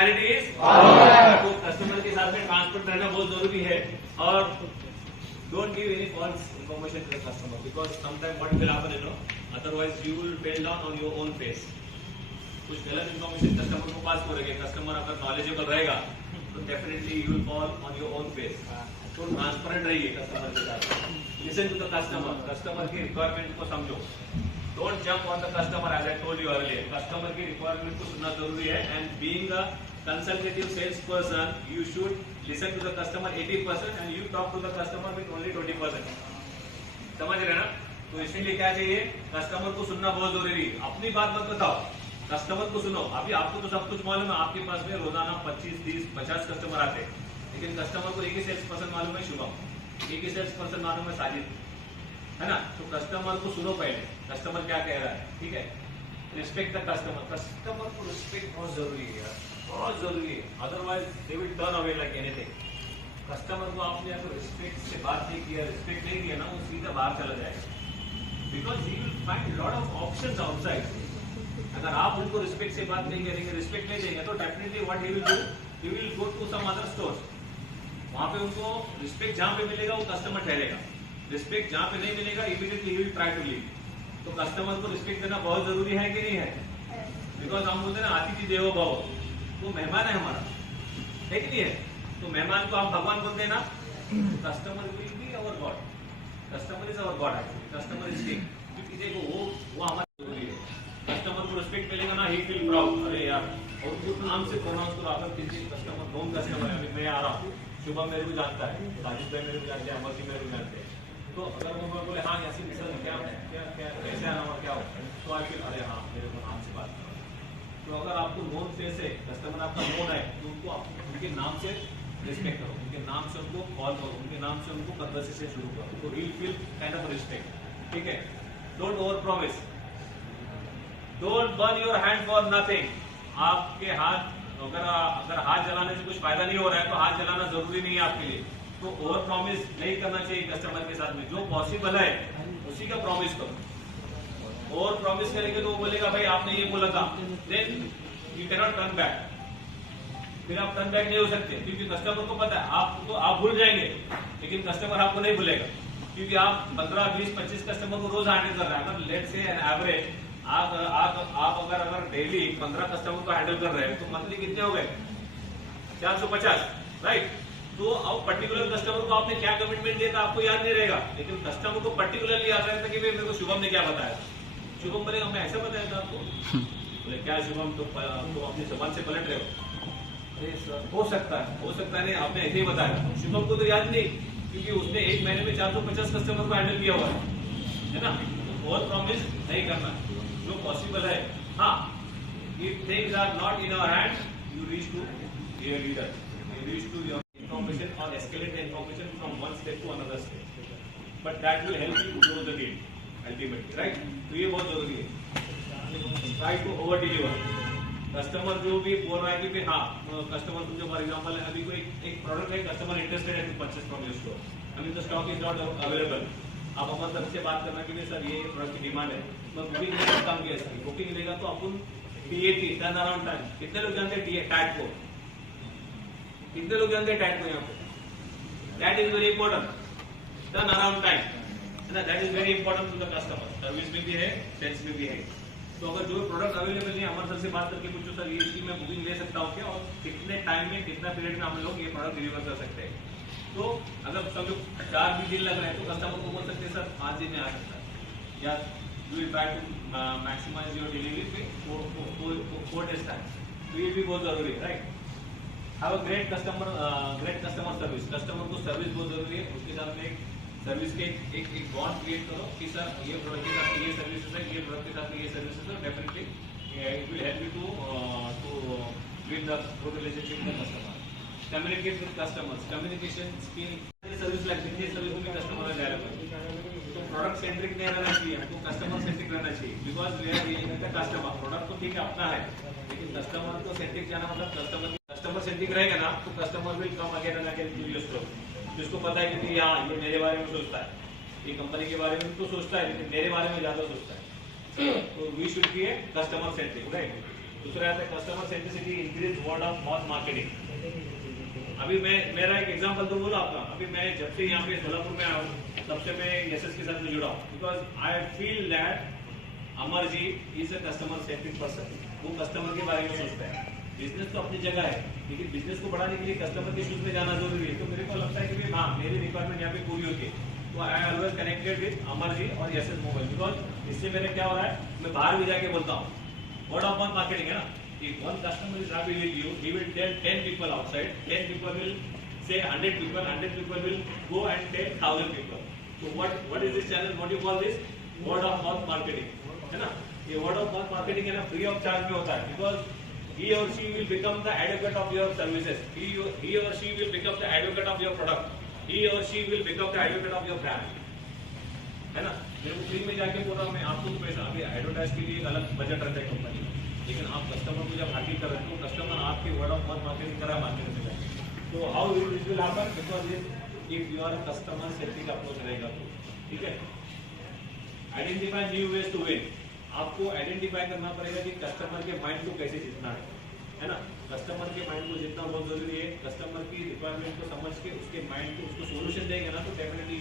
Clarity is तो customer के साथ में ट्रांसपेरेंट रहना बहुत जरूरी है और don't give any false information to the customer because sometime what will happen you know otherwise you will fell down on your own face. कुछ गलत इन्फॉर्मेशन कस्टमर को पास करोगे, कस्टमर अगर नॉलेजेबल रहेगा तो definitely you will fall on your own face. तो transparent रहिए customer के साथ, लिसन टू द कस्टमर की रिक्वायरमेंट को समझो। Don't jump on the customer as I told you earlier. Customer की requirement को सुनना जरूरी है and being a consultative salesperson, you should listen to the customer 80% and you talk to the customer with only 20%. समझ रहे ना? तो इसीलिए क्या चाहिए, कस्टमर को सुनना बहुत जरूरी है। अपनी बात मत बताओ, कस्टमर को सुनो। अभी आपको तो सब कुछ मालूम है, आपके पास में रोजाना 25, 30, 50 कस्टमर आते हैं, लेकिन कस्टमर को एक ही सेल्स पर्सन मालूम है शुभम, एक ही सेल्स पर्सन मालूम है साजिद, है ना? तो कस्टमर को सुनो पहले, कस्टमर क्या कह रहा है, ठीक है? रिस्पेक्ट द कस्टमर, कस्टमर को रिस्पेक्ट बहुत जरूरी है यार, बहुत जरूरी है, otherwise they will turn away like anything. Customer को आपने अगर रिस्पेक्ट से बात नहीं किया, रिस्पेक्ट नहीं दिया ना, वो सीधा बाहर चला जाएगा because he will find lot of options outside. अगर आप उनको रिस्पेक्ट से बात नहीं करेंगे, रिस्पेक्ट नहीं देंगे, तो definitely what he will do, he will go to some other stores. वहां पे उनको रिस्पेक्ट जहां पे मिलेगा वो कस्टमर ठहरेगा, रिस्पेक्ट जहां पे नहीं मिलेगा immediately he will try to leave. तो कस्टमर को रिस्पेक्ट देना बहुत जरूरी है कि नहीं है? बिकॉज हम बोलते हैं ना अतिथि देवो भव, वो मेहमान है हमारा, है कि नहीं है? तो मेहमान को आप भगवान बोलते हैं ना, customer will be our God, customer is our God actually, customer is king. क्योंकि देखो वो हमारा जरूरी है। कस्टमर को रिस्पेक्ट मिलेगा ना, ही फील प्राउड, अरे यार, और वो नाम से प्रोनाउंस करो। अगर किसी कस्टमर नॉन कस्टमर है, मैं आ रहा हूँ, शुभम मेरे को जानता है, राजेश भाई मेरे को जानते हैं, अमर जी मेरे को जानते हैं, तो अगर वो बोले हाँ यासीन सर क्या क्या क्या कैसे आना हुआ क्या होता है, तो आई फील अरे हाँ मेरे को नाम से बात करो। तो अगर आपको नोन फेस है, कस्टमर आपका नोन है, तो उनको आप उनके नाम से रिस्पेक्ट करो, उनके नाम से उनको कॉल करो, उनके नाम से उनको कन्वर्सेशन शुरू करो, तो will feel kind of respect, ठीक है? Don't over promise, don't burn your hand for nothing. आपके हाथ अगर हाथ जलाने से कुछ फायदा नहीं हो रहा है तो हाथ जलाना जरूरी नहीं है आपके लिए। तो ओवर प्रॉमिस नहीं करना चाहिए कस्टमर के साथ में, जो पॉसिबल है उसी का प्रॉमिस करो। ओवर प्रॉमिस करेंगे तो वो बोलेगा भाई आपने ये बोला था, then you can not turn back, फिर आप टर्न बैक नहीं हो सकते, क्योंकि कस्टमर को पता है आपको, आप भूल जाएंगे लेकिन कस्टमर आपको नहीं भूलेगा, क्योंकि आप 15, 20, 25 कस्टमर को रोज हैंडल कर रहे हैं। अगर लेट से एन एवरेज आप अगर डेली 15 कस्टमर को हैंडल कर रहे हैं तो मंथली कितने हो गए? 450, राइट? तो अब पर्टिकुलर कस्टमर को आपने क्या कमिटमेंट दिया था आपको याद नहीं रहेगा, लेकिन कस्टमर को पर्टिकुलरली याद रहता है कि भाई मेरे को शुभम ने क्या बताया। शुभम बोलेगा मैं ऐसा बताया था आपको, बोले क्या शुभम तो अपनी जबान से पलट रहे हो, अरे सर हो सकता है नहीं, आपने ऐसे ही बताया। शुभम को तो याद नहीं, क्योंकि उसने एक महीने में 450 कस्टमर को हैंडल किया हुआ है ना? ओवर प्रॉमिस नहीं करना, जो पॉसिबल है। हाँ, if things are not in our hand, you reach to your leader, you reach to your information or escalate the information from one step to another step, but that will help you to close the deal ultimately, right? तो ये बहुत जरूरी है। Try to over deliver। Customer जो भी बोल रहा है कि हाँ, कस्टमर तुम जो फॉर एग्जाम्पल है, अभी कोई एक प्रोडक्ट है, कस्टमर इंटरेस्टेड है to purchase from your store, अभी तो स्टॉक इज नॉट अवेलेबल, आप हमारे तरफ से बात करना कि सर ये प्रोडक्ट की डिमांड है, तो बुकिंग लेगा काम किया सर, बुकिंग लेगा तो अपन TAT टर्न अराउंड टाइम, कितने लोग जानते हैं टैग को, कितने लोग जानते हैं टैग को? यहाँ पे that is very important, turn around time, है ना? That is very important to the customer, service में भी है, सेल्स में भी है। तो अगर जो प्रोडक्ट अवेलेबल नहीं है, हमारे सर से बात करके पूछो सर ये इसकी मैं बुकिंग ले सकता हूँ क्या, और कितने टाइम में, कितना पीरियड में हम लोग ये प्रोडक्ट डिलीवर कर सकते हैं। तो अगर सब लोग 4 भी दिन लग रहे हैं तो कस्टमर को बोल सकते हैं सर 5 दिन में आ सकता है, या you will try to maximise your delivery पे 4 डेज टाइम। तो ये भी बहुत जरूरी है, right? Have a great customer service, customer को सर्विस बहुत जरूरी है। उसके साथ में एक सर्विस के एक बॉन्ड क्रिएट करो कि सर ये प्रोडक्ट के साथ ये सर्विसेज है, ये प्रोडक्ट के साथ ये सर्विसेज है, definitely it will help you to build the good relationship with the customer. Communicate with customers, communication skill, service लगती है, सर्विस में कस्टमर जाएगा, तो प्रोडक्ट सेंट्रिक नहीं रहना चाहिए, हमको कस्टमर सेंट्रिक रहना चाहिए, because we are customer, product तो ठीक है अपना है, लेकिन कस्टमर को सेंट्रिक जाना मतलब कस्टमर सेंट्रिक रहेगा ना, तो customer will come again and again to your store, जिसको पता है कि हाँ ये मेरे बारे में सोचता है, ये कंपनी के बारे में तो सोचता है, लेकिन मेरे बारे में ज्यादा सोचता है। तो we should be a customer centric, right? दूसरा आता है customer centricity, increase word of mouth marketing. अभी मैं मेरा एक एग्जांपल तो बोला आपका, अभी मैं जब से यहाँ पे सोलापुर में आया हूँ तब से मैं यशस के साथ में जुड़ा हूँ, because I feel that Amar ji is a customer centric person. वो कस्टमर के बारे में सोचता है। बिजनेस तो अपनी जगह है, लेकिन बिजनेस को बढ़ाने के लिए कस्टमर के शूज में जाना जरूरी है। तो मेरे को लगता है कि भाई हाँ, मेरी रिक्वायरमेंट यहाँ पे पूरी होती है, तो I always connected with Amar ji और यशस मोबाइल, बिकॉज इससे मेरे क्या हो रहा है, मैं बाहर भी जाके बोलता हूँ, वर्ड ऑफ माउथ मार्केटिंग है ना। If one customer is happy with you, he will tell 10 people outside, 10 people will say 100 people, 100 people will go and tell 1000 people. So what is this channel? What do you call this? Word of mouth marketing, है ना। ये word of mouth marketing है ना, free of charge में होता है, because he or she will become the advocate of your services. He or she will become the advocate of your product. He or she will become the advocate of your brand, है ना। मेरे को free में जाके बोल रहा हूँ मैं आपको पैसा, अभी एडवर्टाइज के लिए एक अलग बजट रहता है कंपनी का, लेकिन आप कस्टमर को जब हासिल कर रहे हो तो कस्टमर आपके वर्ड ऑफ माउथ मार्केटिंग करा मार्केट में जाए। तो how this will happen, because if you are a customer centric approach रहेगा तो, ठीक है। Identify new ways to win. आपको आइडेंटिफाई करना पड़ेगा कि कस्टमर के माइंड को कैसे जीतना है ना। कस्टमर के माइंड को जीतना बहुत जरूरी है। कस्टमर की रिक्वायरमेंट को समझ के उसके माइंड को उसको सोल्यूशन देंगे ना, तो डेफिनेटली